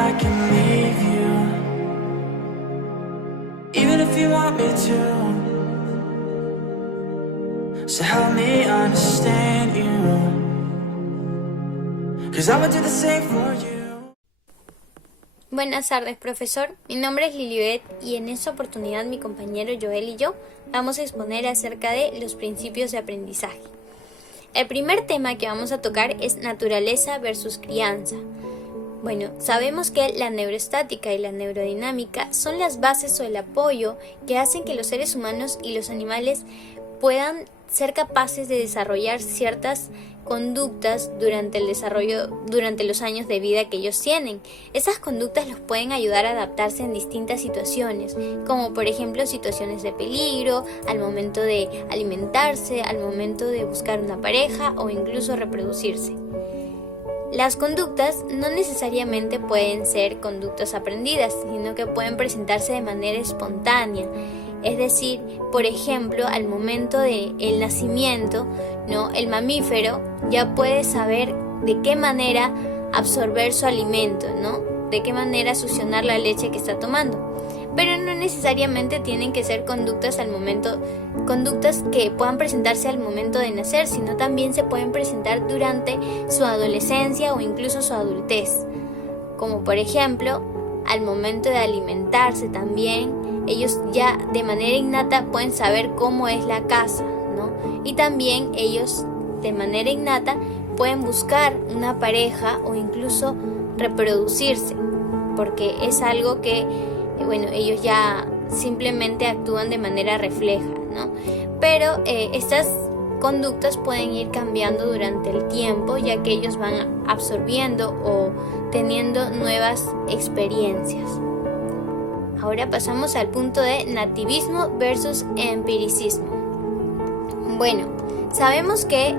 I can leave you, even if you want me to. So help me understand you, 'cause I would do the same for you. Buenas tardes, profesor. Mi nombre es Lilibet y en esta oportunidad mi compañero Joel y yo vamos a exponer acerca de los principios de aprendizaje. El primer tema que vamos a tocar es naturaleza versus crianza. Bueno, sabemos que la neuroestática y la neurodinámica son las bases o el apoyo que hacen que los seres humanos y los animales puedan ser capaces de desarrollar ciertas conductas durante los años de vida que ellos tienen. Esas conductas los pueden ayudar a adaptarse en distintas situaciones, como por ejemplo situaciones de peligro, al momento de alimentarse, al momento de buscar una pareja o incluso reproducirse. Las conductas no necesariamente pueden ser conductas aprendidas, sino que pueden presentarse de manera espontánea. Es decir, por ejemplo, al momento del nacimiento, ¿no? El mamífero ya puede saber de qué manera absorber su alimento, ¿no? De qué manera succionar la leche que está tomando. Pero no necesariamente tienen que ser conductas que puedan presentarse al momento de nacer, sino también se pueden presentar durante su adolescencia o incluso su adultez. Como por ejemplo, al momento de alimentarse también, ellos ya de manera innata pueden saber cómo es la caza, ¿no? Y también ellos de manera innata pueden buscar una pareja o incluso reproducirse, porque es algo que, ellos ya simplemente actúan de manera refleja, ¿no? Pero estas conductas pueden ir cambiando durante el tiempo, ya que ellos van absorbiendo o teniendo nuevas experiencias. Ahora pasamos al punto de nativismo versus empiricismo. Bueno, sabemos que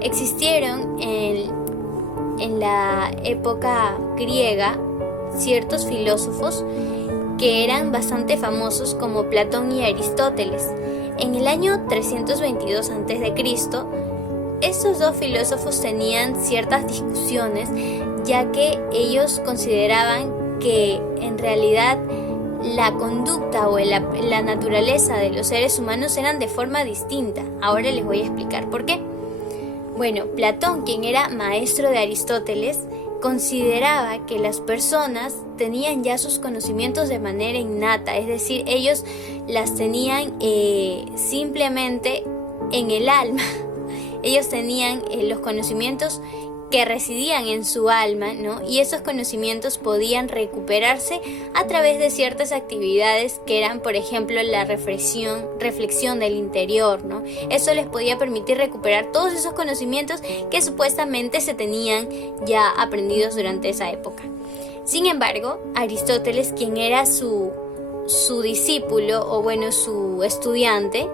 existieron en la época griega ciertos filósofos que eran bastante famosos como Platón y Aristóteles. En el año 322 a.C., estos dos filósofos tenían ciertas discusiones, ya que ellos consideraban que en realidad la conducta o la naturaleza de los seres humanos eran de forma distinta. Ahora les voy a explicar por qué. Bueno, Platón, quien era maestro de Aristóteles, consideraba que las personas tenían ya sus conocimientos de manera innata, es decir, ellos las tenían simplemente en el alma. Ellos tenían los conocimientos que residían en su alma, ¿no? Y esos conocimientos podían recuperarse a través de ciertas actividades que eran, por ejemplo, la reflexión del interior, ¿no? Eso les podía permitir recuperar todos esos conocimientos que supuestamente se tenían ya aprendidos durante esa época. Sin embargo, Aristóteles, quien era su discípulo o su estudiante,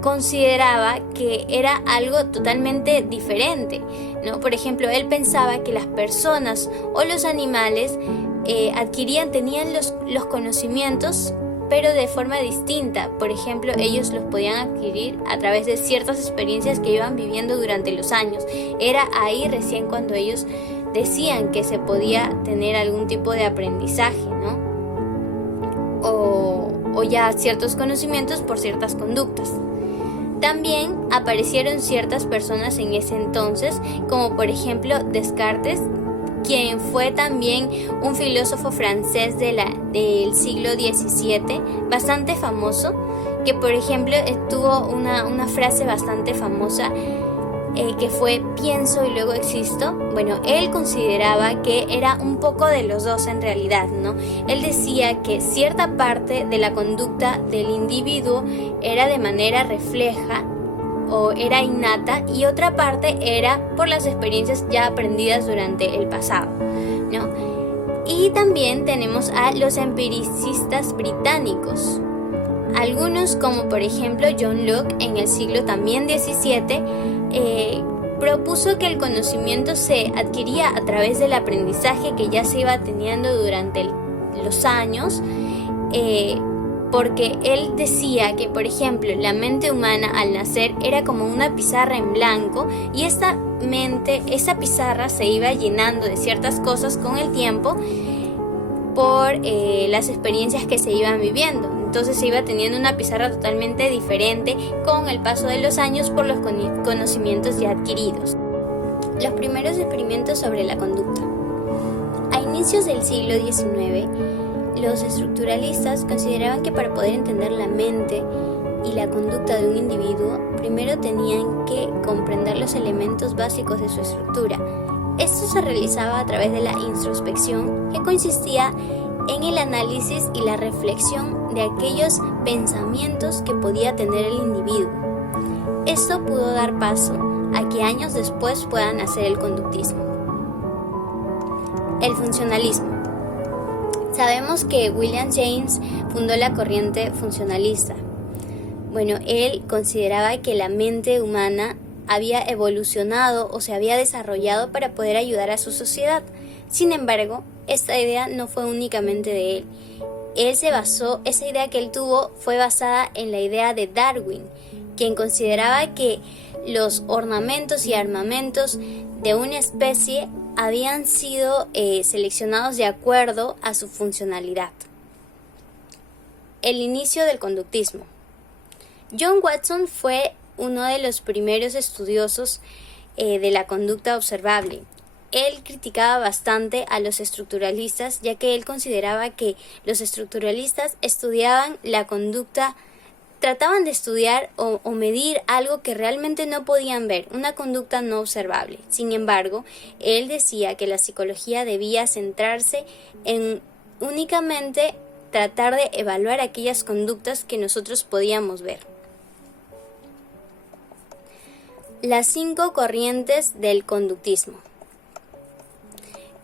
consideraba que era algo totalmente diferente, ¿no? Por ejemplo, él pensaba que las personas o los animales tenían los conocimientos, pero de forma distinta. Por ejemplo, ellos los podían adquirir a través de ciertas experiencias que iban viviendo durante los años. Era ahí recién cuando ellos decían que se podía tener algún tipo de aprendizaje, ¿no? O ya ciertos conocimientos por ciertas conductas. También aparecieron ciertas personas en ese entonces, como por ejemplo Descartes, quien fue también un filósofo francés del siglo XVII, bastante famoso, que por ejemplo tuvo una frase bastante famosa que fue pienso y luego existo. Bueno, él consideraba que era un poco de los dos en realidad, ¿no? Él decía que cierta parte de la conducta del individuo era de manera refleja o era innata y otra parte era por las experiencias ya aprendidas durante el pasado, ¿no? Y también tenemos a los empiricistas británicos. Algunos, como por ejemplo John Locke en el siglo también XVII, propuso que el conocimiento se adquiría a través del aprendizaje que ya se iba teniendo durante los años, porque él decía que, por ejemplo, la mente humana al nacer era como una pizarra en blanco y esa pizarra se iba llenando de ciertas cosas con el tiempo por las experiencias que se iban viviendo. Entonces se iba teniendo una pizarra totalmente diferente con el paso de los años por los conocimientos ya adquiridos. Los primeros experimentos sobre la conducta. A inicios del siglo XIX, los estructuralistas consideraban que para poder entender la mente y la conducta de un individuo, primero tenían que comprender los elementos básicos de su estructura. Esto se realizaba a través de la introspección, que consistía en el análisis y la reflexión de aquellos pensamientos que podía tener el individuo. Esto pudo dar paso a que años después pueda nacer el conductismo. El funcionalismo. Sabemos que William James fundó la corriente funcionalista. Bueno, él consideraba que la mente humana había evolucionado o se había desarrollado para poder ayudar a su sociedad. Sin embargo, esta idea no fue únicamente de él. Esa idea que él tuvo fue basada en la idea de Darwin, quien consideraba que los ornamentos y armamentos de una especie habían sido seleccionados de acuerdo a su funcionalidad. El inicio del conductismo. John Watson fue uno de los primeros estudiosos de la conducta observable. Él criticaba bastante a los estructuralistas, ya que él consideraba que los estructuralistas estudiaban la conducta, trataban de estudiar o medir algo que realmente no podían ver, una conducta no observable. Sin embargo, él decía que la psicología debía centrarse en únicamente tratar de evaluar aquellas conductas que nosotros podíamos ver. Las 5 corrientes del conductismo.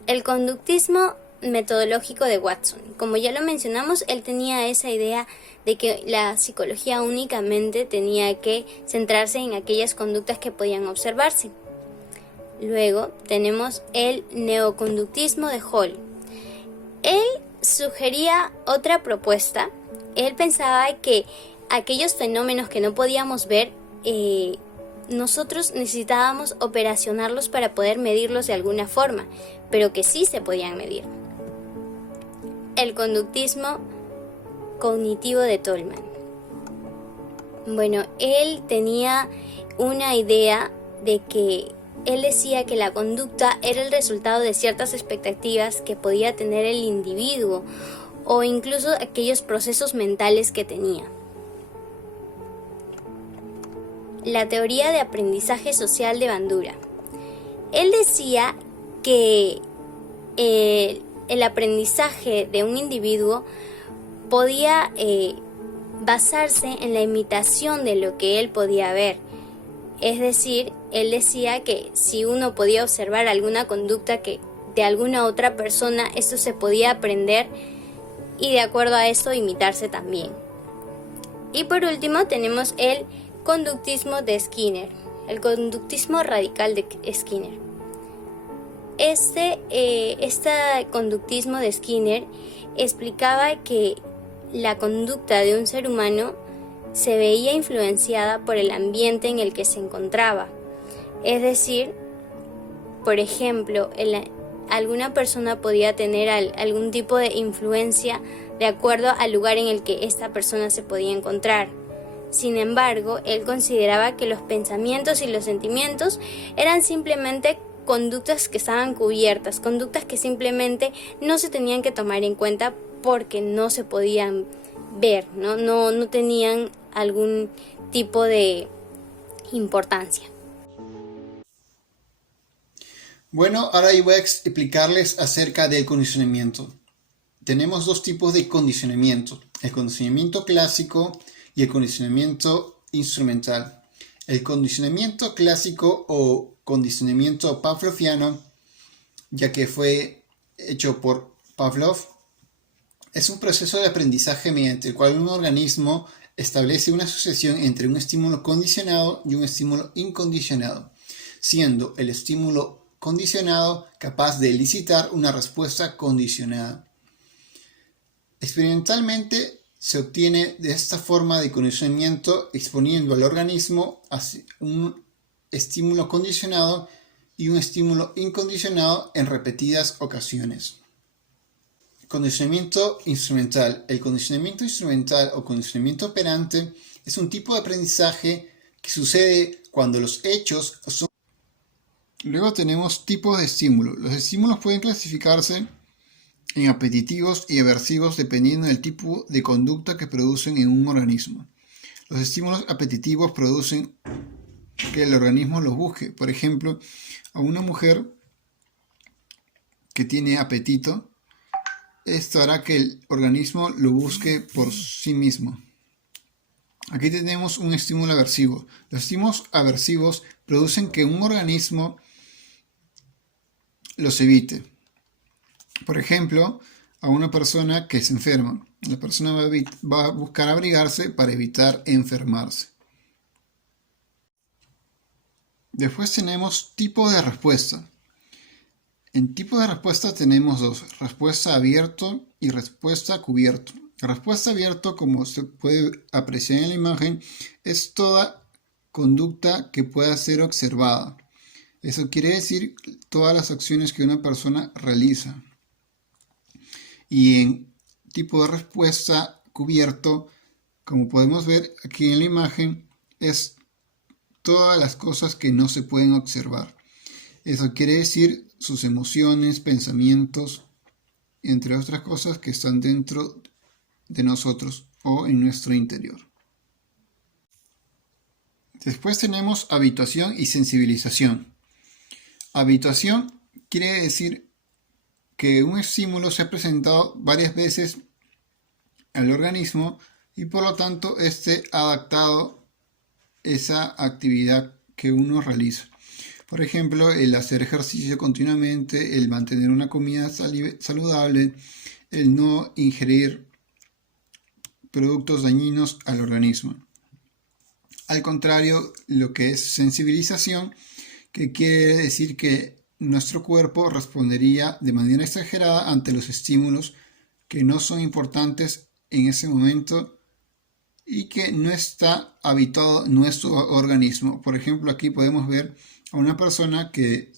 El conductismo metodológico de Watson. Como ya lo mencionamos, él tenía esa idea de que la psicología únicamente tenía que centrarse en aquellas conductas que podían observarse. Luego tenemos el neoconductismo de Hall. Él sugería otra propuesta. Él pensaba que aquellos fenómenos que no podíamos ver, nosotros necesitábamos operacionarlos para poder medirlos de alguna forma, pero que sí se podían medir. El conductismo cognitivo de Tolman. Bueno, él tenía una idea de que él decía que la conducta era el resultado de ciertas expectativas que podía tener el individuo o incluso aquellos procesos mentales que tenía. La teoría de aprendizaje social de Bandura. Él decía que el aprendizaje de un individuo podía basarse en la imitación de lo que él podía ver. Es decir, él decía que si uno podía observar alguna conducta que de alguna otra persona, esto se podía aprender y de acuerdo a eso imitarse también. Y por último tenemos el conductismo de Skinner, el conductismo radical de Skinner. Este conductismo de Skinner explicaba que la conducta de un ser humano se veía influenciada por el ambiente en el que se encontraba. Es decir, por ejemplo, alguna persona podía tener algún tipo de influencia de acuerdo al lugar en el que esta persona se podía encontrar. Sin embargo, él consideraba que los pensamientos y los sentimientos eran simplemente conductas que estaban cubiertas, conductas que simplemente no se tenían que tomar en cuenta porque no se podían ver, no tenían algún tipo de importancia. Bueno, ahora yo voy a explicarles acerca del condicionamiento. Tenemos 2 tipos de condicionamiento, el condicionamiento clásico y el condicionamiento instrumental. El condicionamiento clásico o condicionamiento pavloviano, ya que fue hecho por Pavlov, es un proceso de aprendizaje mediante el cual un organismo establece una asociación entre un estímulo condicionado y un estímulo incondicionado, siendo el estímulo condicionado capaz de elicitar una respuesta condicionada. Experimentalmente se obtiene de esta forma de condicionamiento exponiendo al organismo a un estímulo condicionado y un estímulo incondicionado en repetidas ocasiones. Condicionamiento instrumental. El condicionamiento instrumental o condicionamiento operante es un tipo de aprendizaje que sucede cuando los hechos son... Luego tenemos tipos de estímulos. Los estímulos pueden clasificarse en apetitivos y aversivos dependiendo del tipo de conducta que producen en un organismo. Los estímulos apetitivos producen que el organismo los busque. Por ejemplo, a una mujer que tiene apetito, esto hará que el organismo lo busque por sí mismo. Aquí tenemos un estímulo aversivo. Los estímulos aversivos producen que un organismo los evite. Por ejemplo, a una persona que se enferma. La persona va a buscar abrigarse para evitar enfermarse. Después tenemos tipo de respuesta. En tipo de respuesta tenemos dos, respuesta abierto y respuesta cubierto. La respuesta abierto, como se puede apreciar en la imagen, es toda conducta que pueda ser observada. Eso quiere decir todas las acciones que una persona realiza. Y en tipo de respuesta cubierto, como podemos ver aquí en la imagen, es todas las cosas que no se pueden observar. Eso quiere decir sus emociones, pensamientos, entre otras cosas que están dentro de nosotros o en nuestro interior. Después tenemos habituación y sensibilización. Habituación quiere decir que un estímulo se ha presentado varias veces al organismo y por lo tanto éste ha adaptado esa actividad que uno realiza. Por ejemplo, el hacer ejercicio continuamente, el mantener una comida saludable, el no ingerir productos dañinos al organismo. Al contrario, lo que es sensibilización, que quiere decir que nuestro cuerpo respondería de manera exagerada ante los estímulos que no son importantes en ese momento y que no está habituado nuestro organismo. Por ejemplo, aquí podemos ver a una persona que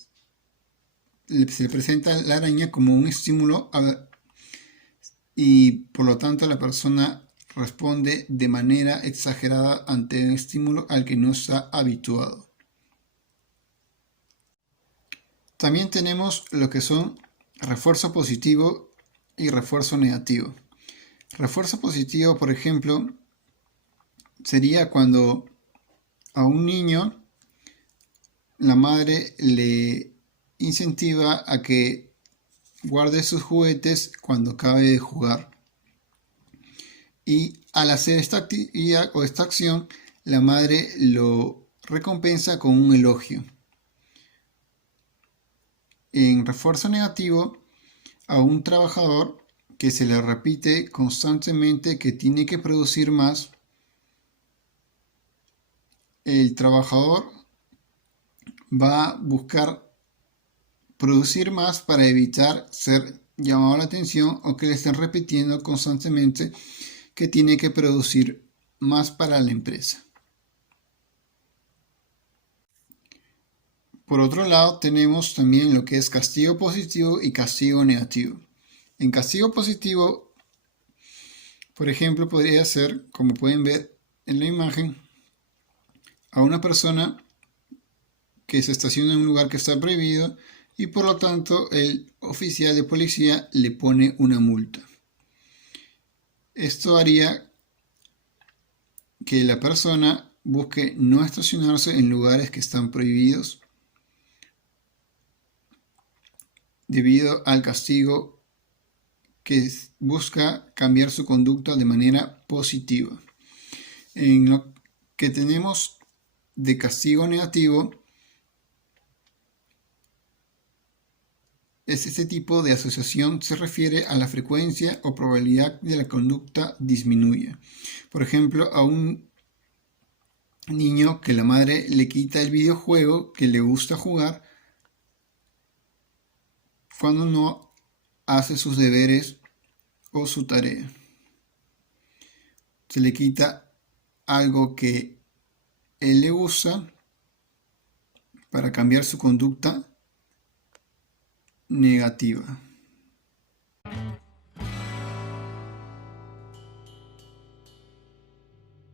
se le presenta la araña como un estímulo y por lo tanto la persona responde de manera exagerada ante un estímulo al que no está habituado. También tenemos lo que son refuerzo positivo y refuerzo negativo. Refuerzo positivo, por ejemplo, sería cuando a un niño la madre le incentiva a que guarde sus juguetes cuando acabe de jugar. Y al hacer esta actividad o esta acción, la madre lo recompensa con un elogio. En refuerzo negativo, a un trabajador que se le repite constantemente que tiene que producir más, el trabajador va a buscar producir más para evitar ser llamado la atención o que le estén repitiendo constantemente que tiene que producir más para la empresa. Por otro lado, tenemos también lo que es castigo positivo y castigo negativo. En castigo positivo, por ejemplo, podría ser, como pueden ver en la imagen, a una persona que se estaciona en un lugar que está prohibido y por lo tanto el oficial de policía le pone una multa. Esto haría que la persona busque no estacionarse en lugares que están prohibidos debido al castigo que busca cambiar su conducta de manera positiva. En lo que tenemos de castigo negativo este tipo de asociación se refiere a la frecuencia o probabilidad de la conducta disminuya. Por ejemplo, a un niño que la madre le quita el videojuego que le gusta jugar cuando no hace sus deberes o su tarea. se le quita algo que él le usa para cambiar su conducta negativa.